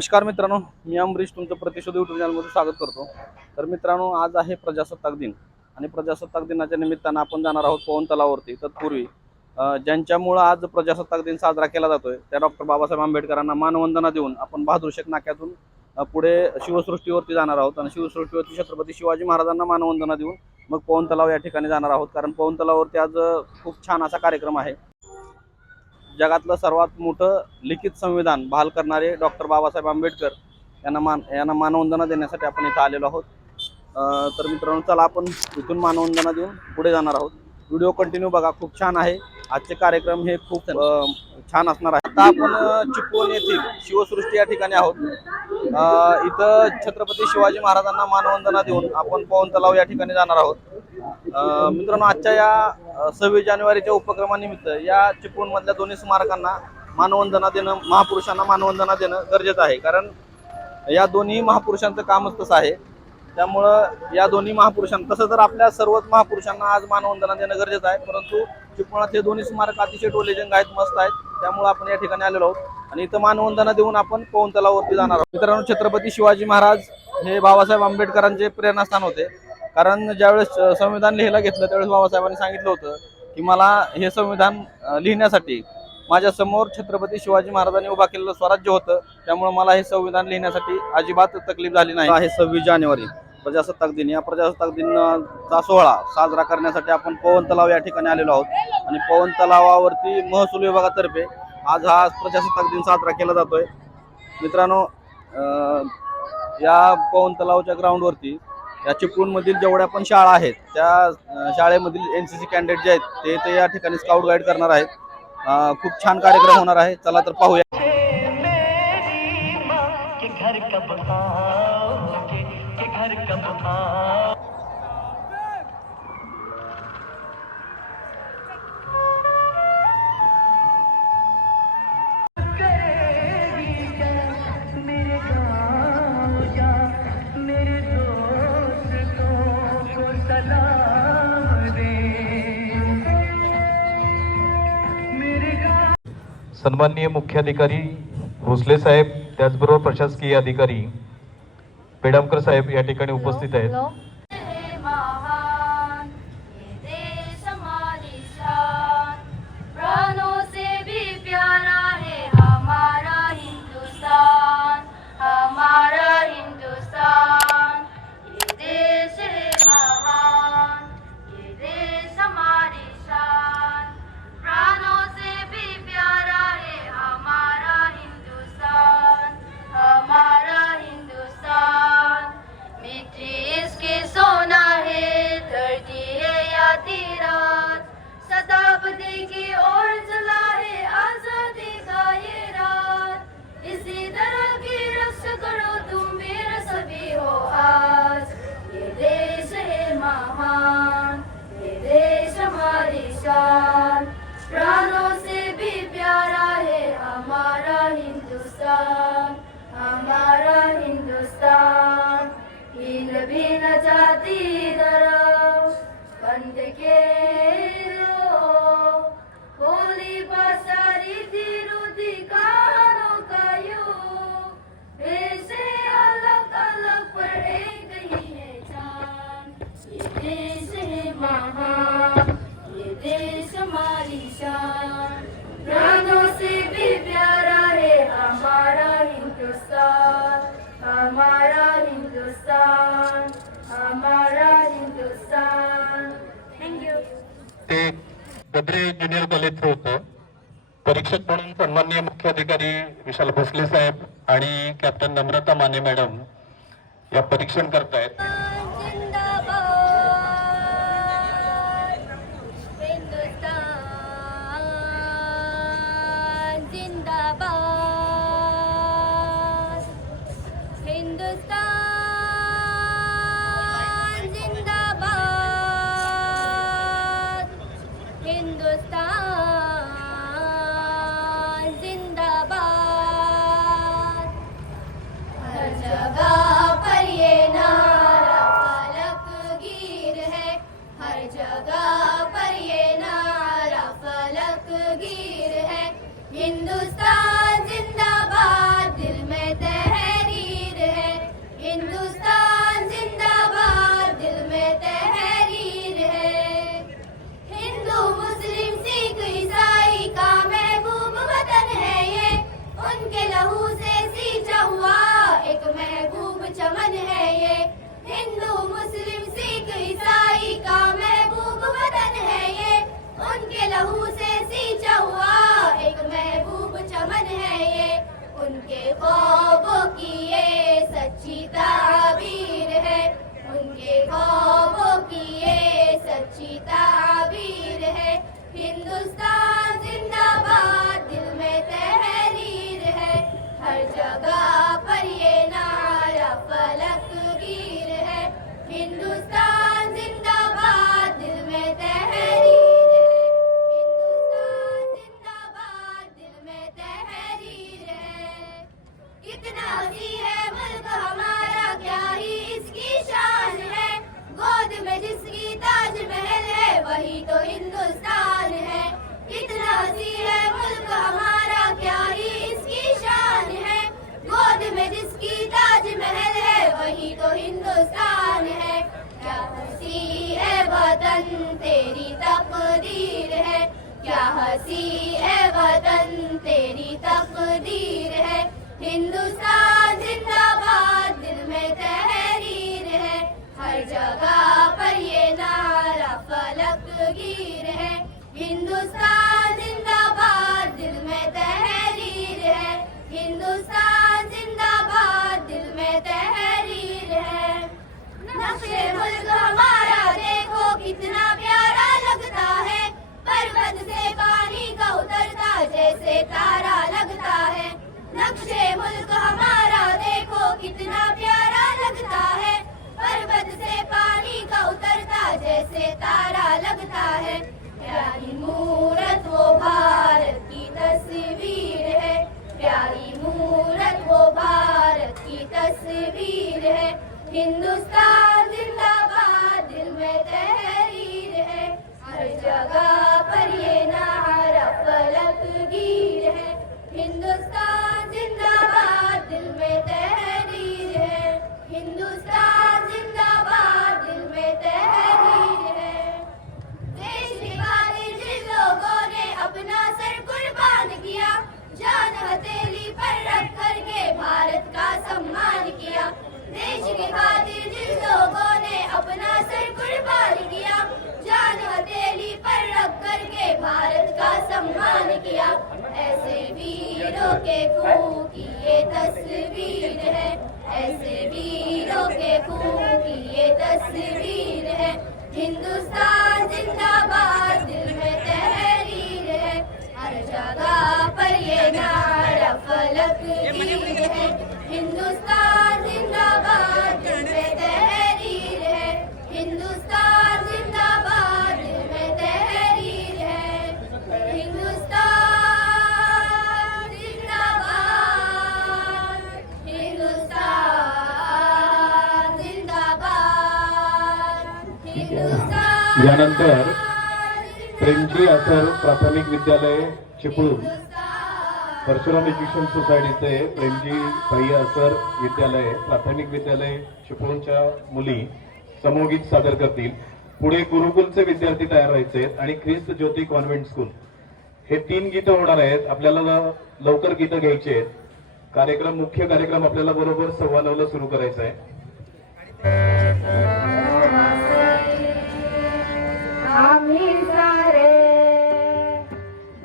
नमस्कार मित्रांनो, मी अमरीश तुमचं प्रतिशोध यूट्यूब चॅनलमध्ये स्वागत करतो। तर मित्रांनो, आज आहे प्रजासत्ताक दिन आणि प्रजासत्ताक दिनाच्या निमित्तानं आपण जाणार आहोत पवन तलावावरती। तत्पूर्वी ज्यांच्यामुळे आज प्रजासत्ताक दिन साजरा केला जातोय त्या डॉक्टर बाबासाहेब आंबेडकरांना मानवंदना देऊन आपण बहादूर शेख नाक्यातून पुढे शिवसृष्टीवरती जाणार आहोत आणि शिवसृष्टीवरती छत्रपती शिवाजी महाराजांना मानवंदना देऊन मग पवन तलाव या ठिकाणी जाणार आहोत। कारण पवन तलावावरती आज खूप छान असा कार्यक्रम आहे। जगातलं सर्वात मोठं लिखित संविधान बहाल करणारे डॉक्टर बाबासाहेब आंबेडकर यांना मानवंदना देण्यासाठी आपण इथं आलेलो आहोत। तर मित्रांनो, चला आपण इथून मानवंदना देऊन पुढे जाणार आहोत। व्हिडिओ कंटिन्यू बघा, खूप छान आहे। आजचे कार्यक्रम हे खूप छान असणार आहे। आता आपण चिपळूण येथील शिवसृष्टी या ठिकाणी आहोत। इथं छत्रपती शिवाजी महाराजांना मानवंदना देऊन आपण पवन तलाव या ठिकाणी जाणार आहोत। मित्रांनो, आजच्या या 26 जानेवारीच्या उपक्रमानिमित्त या चिपळूणमधल्या दोन्ही स्मारकांना मानवंदना देणं, महापुरुषांना मानवंदना देणं गरजेचं आहे। कारण या दोन्ही महापुरुषांचं कामच तसं आहे। त्यामुळं या दोन्ही महापुरुषांना, तसं तर आपल्या सर्वच महापुरुषांना आज मानवंदना देणं गरजेचं आहे, परंतु चिपळूणात हे दोन्ही स्मारक अतिशय टोलेजंग आहेत, मस्त आहेत। त्यामुळे आपण या ठिकाणी आलेलो आहोत आणि इथं मानवंदना देऊन आपण पवन तलावावरती जाणार आहोत। मित्रांनो, छत्रपती शिवाजी महाराज हे बाबासाहेब आंबेडकरांचे प्रेरणास्थान होते। कारण ज्यावेळेस संविधान लिहायला घेतलं त्यावेळेस बाबासाहेबांनी सांगितलं होतं की मला हे संविधान लिहिण्यासाठी माझ्या समोर छत्रपती शिवाजी महाराजांनी उभा केलेलं स्वराज्य होतं, त्यामुळे मला हे संविधान लिहिण्यासाठी अजिबात तकलीफ झाली नाही। आहे 26 जानेवारी प्रजासत्ताक दिन। या प्रजासत्ताक दिनाचा सोहळा साजरा करण्यासाठी आपण पवन तलाव या ठिकाणी आलेलो आहोत आणि पवन तलावावरती महसूल विभागातर्फे आज हा प्रजासत्ताक दिन साजरा केला जातोय। मित्रांनो, या पवन तलावाच्या ग्राउंडवरती या चिपळूणमधील जेवढ्या पण शाळा आहेत त्या शाळेमधील एनसीसी कॅन्डिडेट जे आहेत ते या ठिकाणी स्काउट गाईड करणार आहेत। खूप छान कार्यक्रम होणार आहे। चला तर पाहूया। सन्माननीय मुख्याधिकारी भोसले साहेब, त्याचबरोबर प्रशासकीय अधिकारी पेडामकर साहेब या ठिकाणी उपस्थित आहेत। प्राणों से भी प्यारा है हमारा हिंदुस्तान, हमारा हिंदुस्तान। हीन भी न जाती तरफ बंद के लो, बोली बासारी थी रुदी कानों का यूं, ऐसे अलग अलग पड़े गई है जान। ये देश है महान, ये देश हमारी शान, प्राणों से भी प्यारा है हमारा हिंदुस्तान, हमारा हिंदुस्तान, हमारा हिंदुस्तान। Thank you. ते गद्रे ज्युनियर कॉलेजचं होतं। परीक्षक म्हणून सन्माननीय मुख्याधिकारी विशाल भोसले साहेब आणि कॅप्टन नम्रता माने मॅडम या परीक्षण करतायत। जगह पर ये नारा लहू से सींचा हुआ एक महबूब चमन है ये, उनके ख्वाबों की ये सच्ची ताबीर है, उनके ख्वाबों की ये सच्ची ताबीर है। हिंदुस्तान जिंदाबाद दिल में तहरीर है, हर जगह पर ये नारा फलकगीर है। हिंदुस्तान जिंदाबाद दिल में तहरीर है, हिंदुस्तान जिंदाबाद दिल में तहरीर है। कितना हसी है मुल्क हमारा, क्या ही इसकी शान है, गोद में जिसकी ताजमहल है वही तो हिंदुस्तान है। कितना हसी है मुल्क हमारा, क्या ही इसकी शान है, गोद में जिसकी ताजमहल है वही तो हिंदुस्तान है। क्या हसी है वतन तेरी तकदीर है, क्या हसी है वतन तेरी तकदीर है। हिंदुस्तान जिंदाबाद दिल में तहरीर है, हर जगह पर ये नारा फलकगीर है। हिंदुस्तान जिंदाबाद दिल में तहरीर है, हिंदुस्तान जिंदाबाद दिल में तहरीर है। नक्शे मुल्क हमारा देखो कितना प्यारा लगता है, पर्वत से पानी का उतरता जैसे तारा लगता है। नक्शे मुल्क हमारा देखो कितना प्यारा लगता है, पर्वत से पानी का उतरता जैसे तारा लगता है। प्यारी मूरत वो भारत की तस्वीर है, प्यारी मूरत वो भारत की तस्वीर है। हिंदुस्तान जिंदाबाद दिल में तहरीर है, हर जगह पर ये नारा फलकगीर है। हिंदुस्तान जिंदाबाद दिल में तहरीर है, हिंदुस्तान जिंदाबाद दिल में तहरीर है। देश के खातिर जिन लोगों ने अपना सर कुर्बान किया, जान हथेली पर रख करके भारत का सम्मान किया। देश के खातिर जिन लोगों ने अपना सर कुर्बान किया, जान हथेली पर रख करके भारत का सम्मान किया। ऐसे वीरों के खून की ये तस्वीर है, ऐसे वीरों के खून की ये तस्वीर है। हिंदुस्तान जिंदाबाद दिल में तहरीर है, हर जगह पर ये नारा फलकगीर है। हिंदुस्तान जिंदाबाद दिल में तहरीर है, हिंदुस्तान जिंदाबाद दिल में तहरीर है। हिंदुस्तान जिंदाबाद, हिंदुस्तान जिंदाबाद, हिंदुस्तान यानंतर प्रेमजी असर प्राथमिक विद्यालय चिपळूण, परशुराम एज्युकेशन सोसायटीचे प्रेमजी भैया असर विद्यालय प्राथमिक विद्यालय चिपळूणच्या मुली समूहगीत सादर करतील। पुढे गुरुकुलचे विद्यार्थी तयार व्हायचे आणि ख्रिस्त ज्योती कॉन्व्हेंट स्कूल हे 3 गीतं होणार आहेत। आपल्याला लवकर गीतं घ्यायची आहेत। मुख्य कार्यक्रम आपल्याला बरोबर 9:15 सुरू करायचा आहे। आम्ही सारे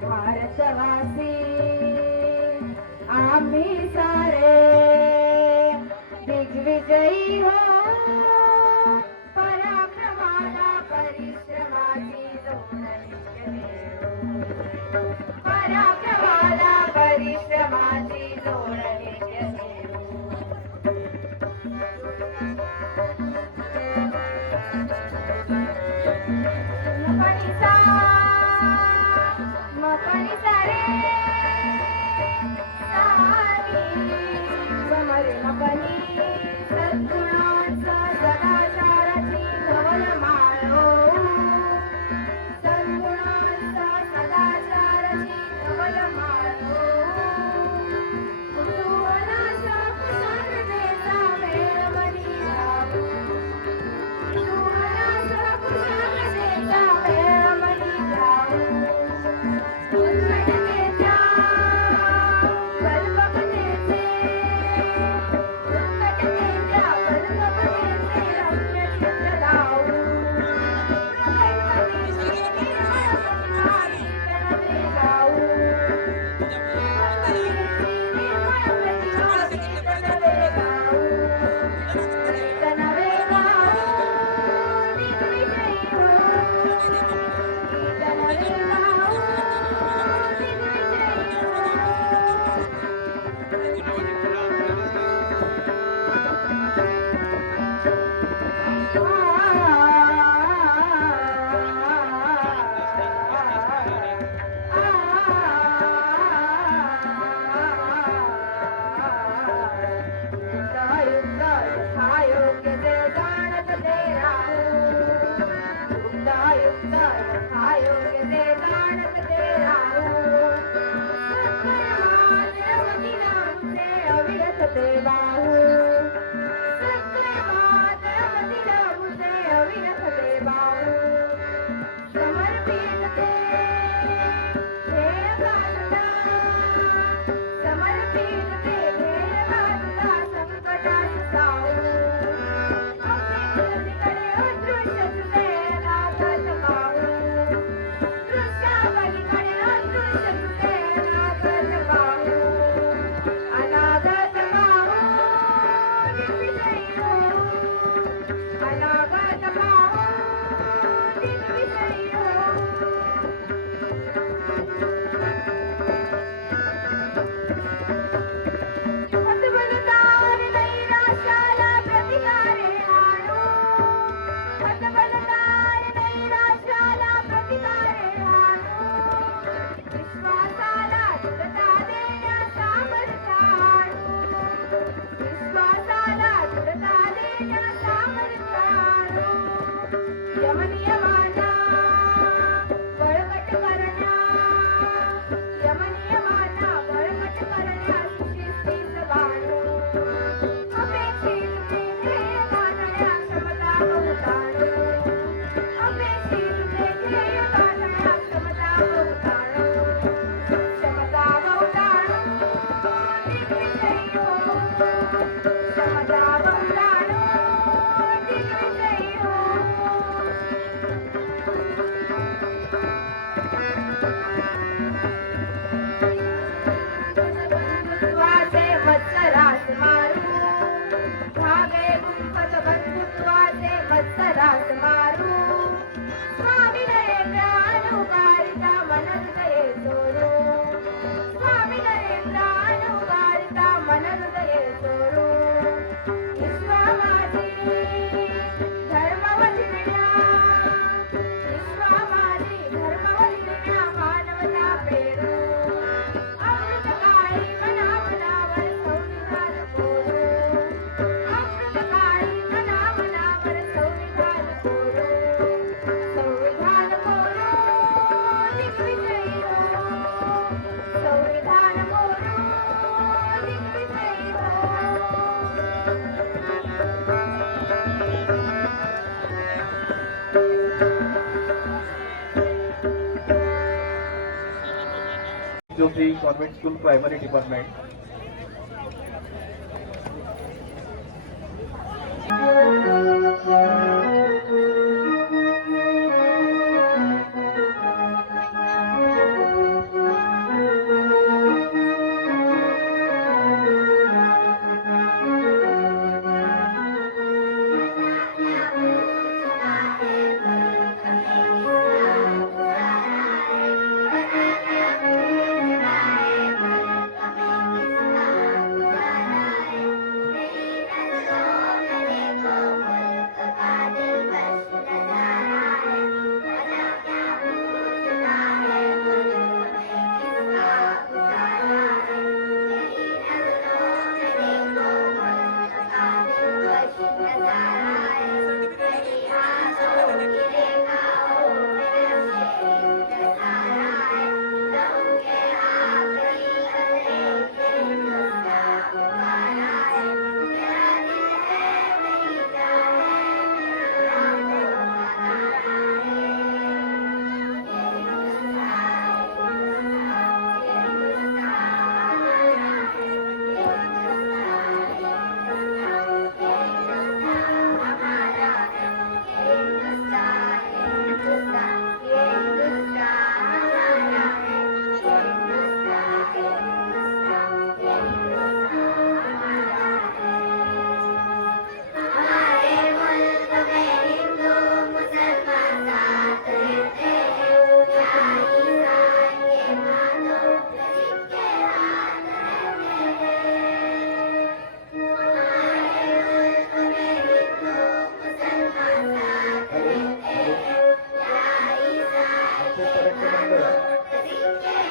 भारतवासी, आम्ही सारे दिग्विजयी हो, पराक्रमाला परिश्रमाची जोड पराक्रमाला परिश्रमाची जोड ते जाणत ते राहू सत्कर्माद्रवती नामुचे अविरत ते बाहू सत्कर्माद्रवती नामुचे अविरत ते बाहू समर्पित ते ध्येय गाजता समर्पित ते ध्येय गाजता संकटात सावू अपेक्षेकडे अदृश्य तुझे लागत पाहू दृश्यापलीकडे अदृश्य तुझे लागत पाहू अनागत पाहू दिग्विजयी हो अनागत पाहू दिग्विजयी हो हतबलदार नैराश्याला प्रतिकारे आणू हतबलदार नैराश्याला प्रतिकारे आणू विश्वासाला दृढता देण्या सामर्थ्य आणू विश्वासाला दृढता देण्या सामर्थ्य आणू यमनियमांना बळकट करण्या यमनियमांना बळकट करण्या शिस्तीत बाणू अपेक्षित ते ध्येय गाठण्या क्षमता बहुताणू अपेक्षित ते ध्येय गाठण्या क्षमता बहुताणू क्षमता बहुताणू दिग्विजयी हो क्षमता बहुताणू दिग्विजयी हो बंधुत्वाचे मत्सरास मारू धागे गुंफत बंधुत्वाचे मत्सरास मारू स्वामी नरेंद्र अनुकारिता मन हृदये सोडू स्वामी नरेंद्र अनुकारिता मन हृदये सोडू विश्वा माझी धर्मवलिन्या विश्वा माझी धर्मवलिन्या मानवता प्रेरू अमृतकाळी मनावर संविधान कोरू अमृतकाळी मनावर संविधान कोरू संविधान कोरू दिग्विजयी हो संविधान कोरू दिग्विजयी हो Jyoti convent school primary department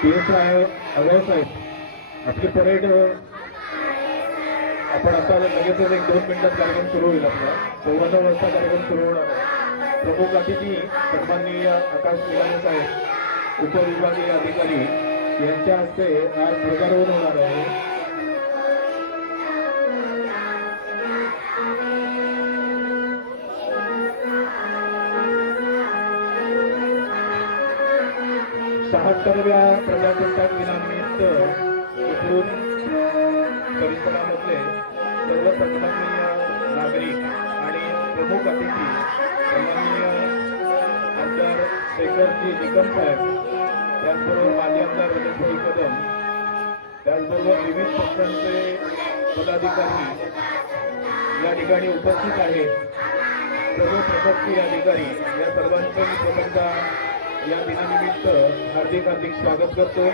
PSI Abhay साहेब आपली परेड आपण आता लगेच 1-2 मिनिटात कार्यक्रम सुरू होईल आपला 9:15 वाजता कार्यक्रम सुरू होणार आहे. प्रमुख अतिथी सन्माननीय आकाश निलाने साहेब उपविभागीय अधिकारी यांच्या हस्ते आज ध्वजारोहण होणार आहे. शहात्तरव्या प्रजासत्ताक दिनानिमित्त इकडून परिसरामधले सर्व सन्माननीय नागरिक आणि प्रमुख अतिथी सन्माननीय आमदार शेखरजी निकम साहेब, त्याचबरोबर माजी आमदार रजतभाई कदम, त्याचबरोबर विविध पक्षांचे पदाधिकारी या ठिकाणी उपस्थित आहेत. सर्व प्रशासकीय अधिकारी या सर्वांचं मी प्रथमतः या दिनानिमित्त हार्दिक हार्दिक स्वागत करतो.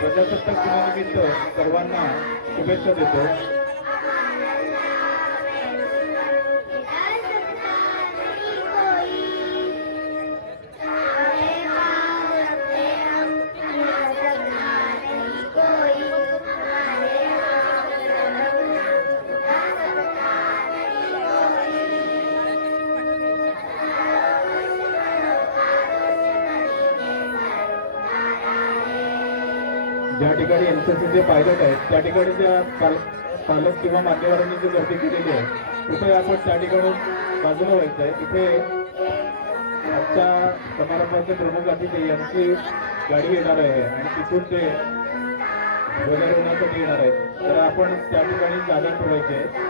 प्रजासत्ताक दिनानिमित्त सर्वांना शुभेच्छा देतो. ज्या ठिकाणी एनसीसीचे पायलट आहेत त्या ठिकाणी त्या पालक किंवा मान्यवरांनी जी गर्दी केलेली आहे कृपया आपण त्या ठिकाणून बाजूला व्हायचं आहे. तिथे आजच्या समारंभाचे प्रमुख अतिथी यांची गाडी येणार आहे आणि तिथून ते ध्वजारोहणासाठी येणार आहेत. तर आपण त्या ठिकाणी जागा ठेवायची आहे.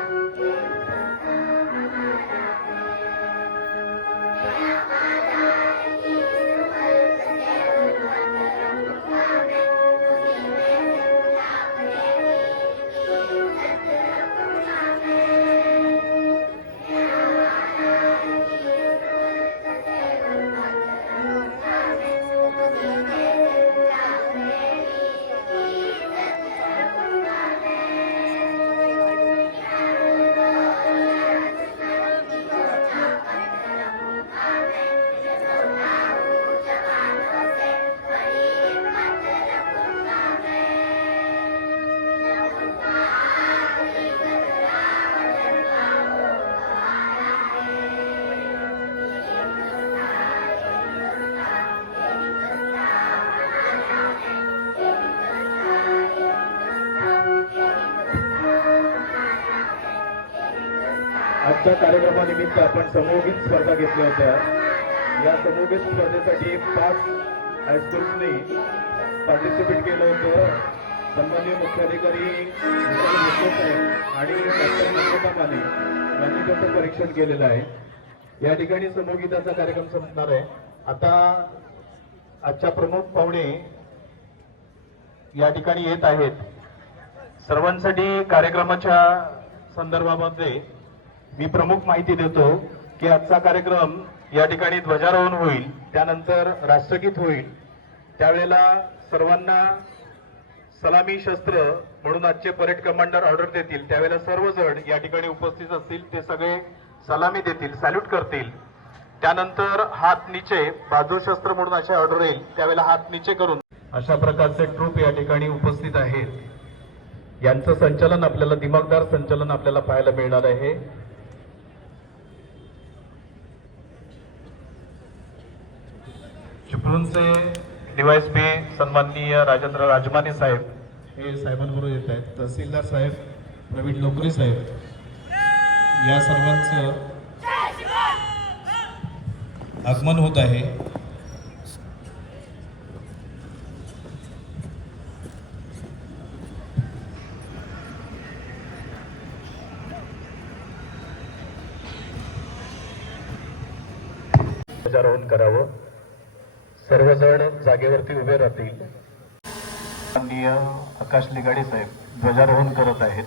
आजच्या कार्यक्रमानिमित्त आपण समूहगीत स्पर्धा घेतल्या होत्या. या समूहगीत स्पर्धेसाठी 5 हायस्कूल्सनी पार्टिसिपेट केलं होतं. सन्माननीय मुख्याधिकारी आणि डॉक्टर नम्रता माने यांनी त्याचं परीक्षण केलेलं आहे. या ठिकाणी समूहगीताचा कार्यक्रम संपणार आहे. आता आजच्या प्रमुख पाहुणे या ठिकाणी येत आहेत. सर्वांसाठी कार्यक्रमाच्या संदर्भामध्ये मी प्रमुख माहिती देतो की आजचा कार्यक्रम या ठिकाणी ध्वजारोहण होईल, त्यानंतर राष्ट्रगीत होईल. त्यावेळेला सर्वांना सलामी शस्त्र म्हणून आजचे परेड कमांडर ऑर्डर देतील. त्यावेळेला सर्वजण या ठिकाणी उपस्थित असतील ते सगळे सलामी देतील, सॅल्यूट करतील. त्यानंतर हात नीचे बाजू शस्त्र म्हणून अशा ऑर्डर येईल. त्यावेळेला हात नीचे करून अशा प्रकारचे ट्रूप या ठिकाणी उपस्थित आहेत. यांचं संचलन आपल्याला दिमागदार संचलन आपल्याला पाहायला मिळणार आहे. चिपळूणचे डीवायएसपी सन्माननीय राजेंद्र राजमाने साहेब हे साहेबांबरोबर येत आहेत. तहसीलदार साहेब, प्रवीण लोकरे साहेब, या सर्वांचं आगमन होत आहे. ध्वजारोहण करावं. सर्वजण जागेवरती उभे राहतील. माननीय आकाश लिगाडे साहेब ध्वजारोहण करत आहेत.